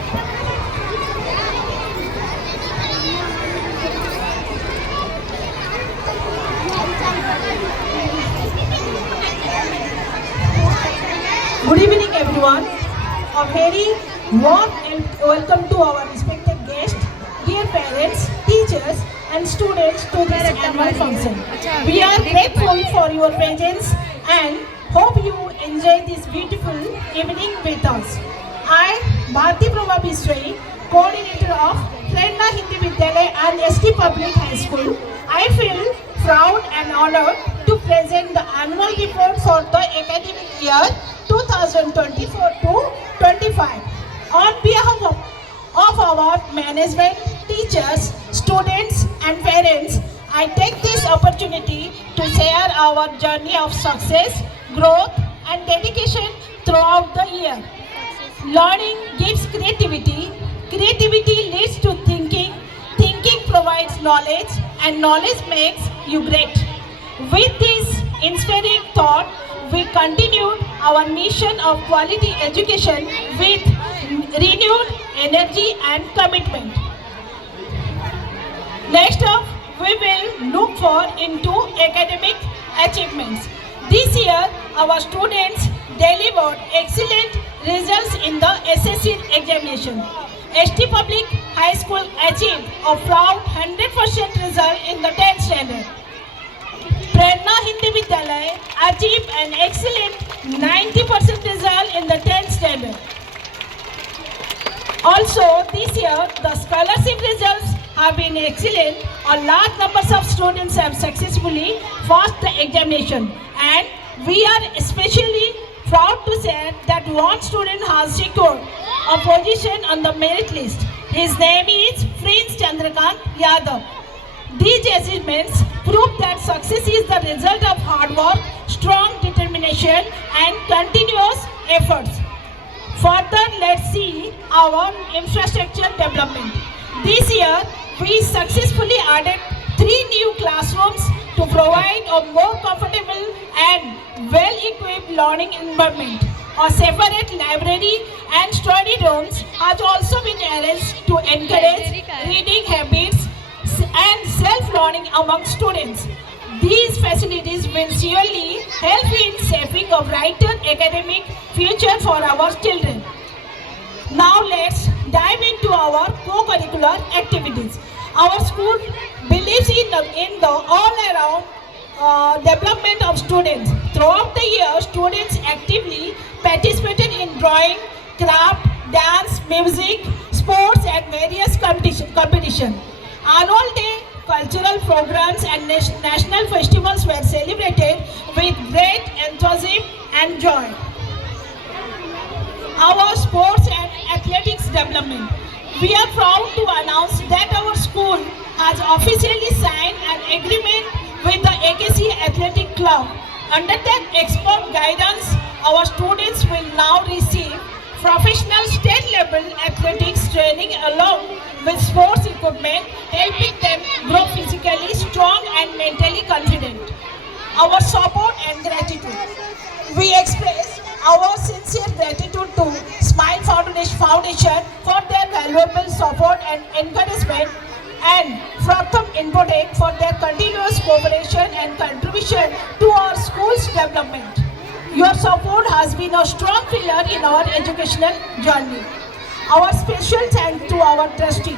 Good evening, everyone. A very warm welcome to our respected guests, dear parents, teachers, and students to this annual function. We are grateful for your presence and hope you enjoy this beautiful evening with us. I, Bharti Prabha Biswai, coordinator of Prerna Hindi Vidyalaya and ST Public High School, I feel proud and honored to present the annual report for the academic year 2024 to 25. On behalf of our management, teachers, students and parents, I take this opportunity to share our journey of success, growth and dedication throughout the year. Learning gives creativity, creativity leads to thinking, thinking provides knowledge and knowledge makes you great. With this inspiring thought, we continued our mission of quality education with renewed energy and commitment. Next up, we will look for into academic achievements. This year, our students delivered excellent results in the SSC examination. ST Public High School achieved a proud 100% result in the 10th standard. Prerna Hindi Vidyalaya achieved an excellent 90% result in the 10th standard. Also, this year, the scholarship results have been excellent. A large numbers of students have successfully passed the examination. And we are especially proud to say that one student has secured a position on the merit list. His name is Prince Chandrakant Yadav. These achievements prove that success is the result of hard work, strong determination and continuous efforts. Further, let's see our infrastructure development. This year, we successfully added 3 new classrooms to provide a more comfortable and well-equipped learning environment. A separate library and study rooms has also been arranged to encourage reading habits and self-learning among students. These facilities will surely help in shaping a brighter academic future for our children. Now let's dive into our co-curricular activities. Our school believes in the all-around development of students. Throughout the year, students actively participated in drawing, craft, dance, music, sports and various competition. Annual day, cultural programs and national festivals were celebrated with great enthusiasm and joy. Our sports and athletics development. We are proud to announce that our school has officially signed an agreement with the AKC Athletic Club. Under that expert guidance, our students will now receive professional state-level athletics training along with sports equipment, helping them grow physically strong and mentally confident. Our support and gratitude. We express our sincere gratitude to Smile Foundation for their valuable support and encouragement, and Pratham Infotech for their continuous cooperation and contribution to our school's development. Your support has been a strong pillar in our educational journey. Our special thanks to our trustee.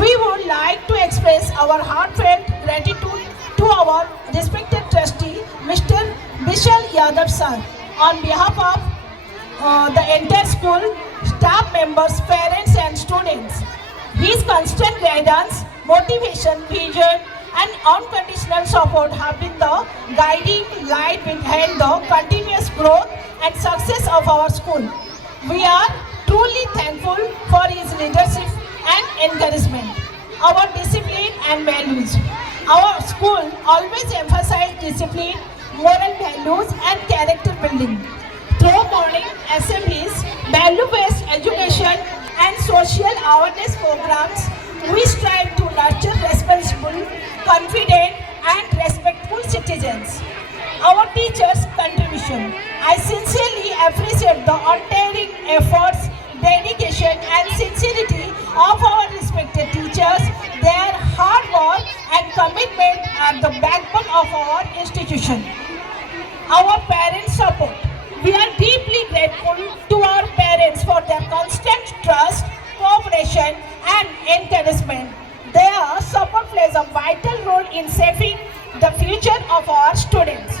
We would like to express our heartfelt gratitude to our respected trustee, Mr. Vishal Yadav sir, on behalf of the entire school, staff members, parents and students. His constant guidance, motivation, vision and unconditional support have been the guiding light behind the continuous growth and success of our school. We are truly thankful for his leadership and encouragement. Our discipline and values. Our school always emphasizes discipline, moral values and character building. Through morning assemblies, value-based education and social awareness programs, we strive to nurture responsible, confident and respectful citizens. Our teachers' contribution. I sincerely appreciate the untiring efforts, dedication and sincerity of our institution. Our parents' support. We are deeply grateful to our parents for their constant trust, cooperation, and encouragement. Their support plays a vital role in shaping the future of our students.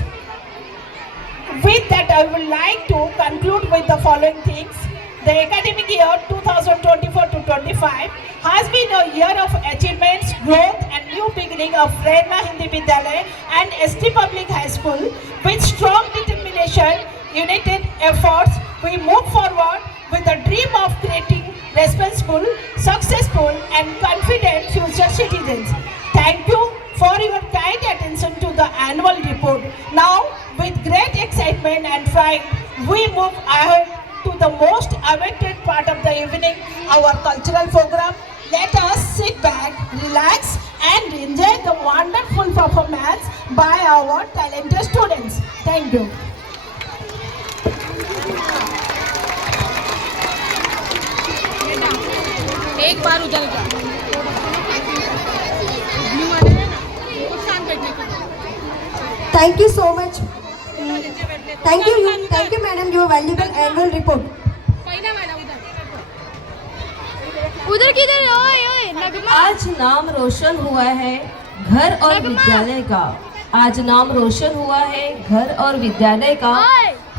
With that, I would like to conclude with the following things. The academic year 2024 to 25 has been a year of achievements, growth, and new beginning of Prerna Hindi Vidyalaya and ST Public High School. With strong determination, united efforts, we move forward with the dream of creating responsible, successful, and confident future citizens. Thank you for your kind attention to the annual report. Now, with great excitement and pride, we move ahead to the most awaited part of the evening, our cultural program. Let us sit back, relax, and enjoy the wonderful performance by our talented students. Thank you. एक बार उधर जा Thank you so much. Thank you, madam. Your valuable annual report. उधर किधर? ओए ओए नगमा। आज नाम रोशन हुआ है घर और विद्यालय का। आज नाम रोशन हुआ है घर और विद्यालय का।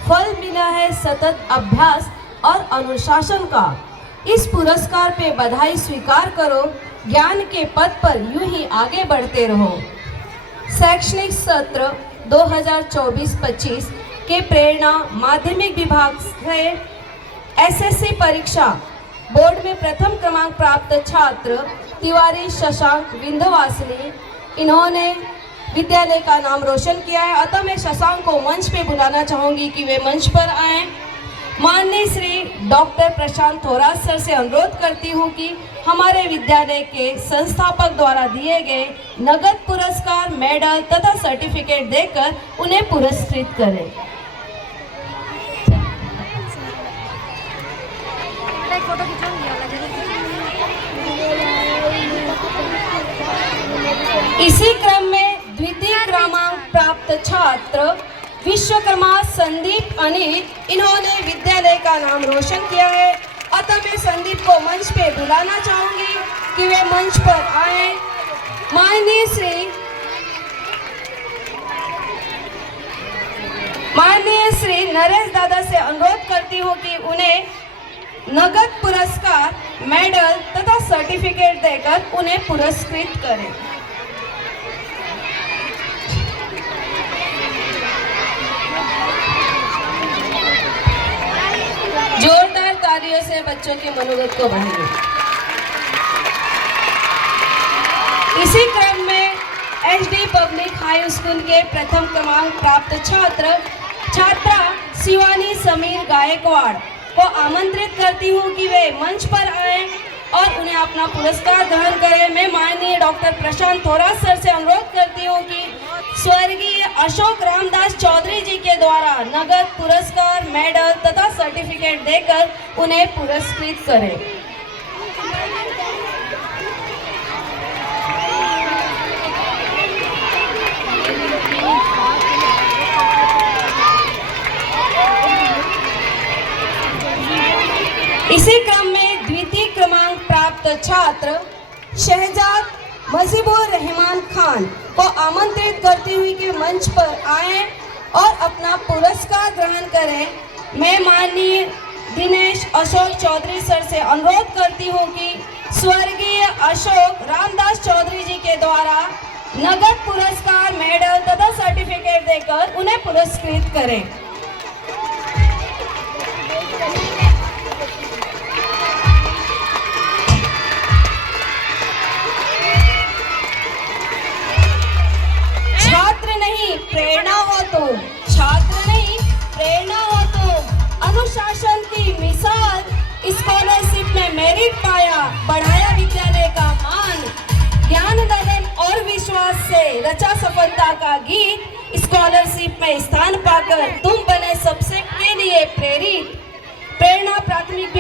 फल मिला है सतत अभ्यास और अनुशासन का। इस पुरस्कार पे बधाई स्वीकार करो। ज्ञान के पथ पर यूं ही आगे बढ़ते रहो। शैक्षणिक सत्र 2024-25 के प्रेरणा माध्यमिक विभाग से एसएससी परीक्षा बोर्ड में प्रथम क्रमांक प्राप्त छात्र तिवारी शशांक विंध्यवासिनी, इन्होंने विद्यालय का नाम रोशन किया है। अतः मैं शशांक को मंच पे बुलाना चाहूँगी कि वे मंच पर आएँ। माननीय श्री डॉक्टर प्रशांत थोराट सर से अनुरोध करती हूँ कि हमारे विद्यालय के संस्थापक द्वारा दिए गए नगद पुरस्कार, मेडल तथा सर्टिफिकेट देकर उन्हें पुरस्कृत करें। इसी क्रम में द्वितीय क्रमांक प्राप्त छात्र विश्वकर्मा संदीप अनिल, इन्होंने विद्यालय का नाम रोशन किया है। अतः मैं संदीप को मंच पे बुलाना चाहूंगी कि वे मंच पर आए। माननीय श्री नरेश दादा से अनुरोध करती हूँ कि उन्हें नगद पुरस्कार, मेडल तथा सर्टिफिकेट देकर उन्हें पुरस्कृत करें। जोरदार तालियों से बच्चों के मनोगत को बढ़ाएं। इसी क्रम में एचडी पब्लिक हाई स्कूल के प्रथम क्रमांक प्राप्त छात्रा शिवानी समीर गायकवाड़ को आमंत्रित करती हूँ कि वे मंच पर आएं और उन्हें अपना पुरस्कार ग्रहण करें। मैं माननीय डॉक्टर प्रशांत थोराट सर से अनुरोध करती हूँ कि स्वर्गीय अशोक रामदास चौधरी जी के द्वारा नगद पुरस्कार, मेडल तथा सर्टिफिकेट देकर उन्हें पुरस्कृत करें। इसी क्रम में द्वितीय क्रमांक प्राप्त छात्र शहजाद मजीबुर रहमान खान को आमंत्रित करती हुई कि मंच पर आएं और अपना पुरस्कार ग्रहण करें। मैं माननीय दिनेश अशोक चौधरी सर से अनुरोध करती हूं कि स्वर्गीय अशोक रामदास चौधरी जी के द्वारा नगद पुरस्कार, मेडल तथा सर्टिफिकेट देकर उन्हें पुरस्कृत करें। प्रेरणा हो तुम, छात्र नहीं प्रेरणा हो तुम। अनुशासन की मिसाल, स्कॉलरशिप में मेरिट पाया, बढ़ाया विद्यालय का मान। ज्ञान, लगन और विश्वास से रचा सफलता का गीत। स्कॉलरशिप में स्थान पाकर तुम बने सबसे के लिए प्रेरित। प्रेरणा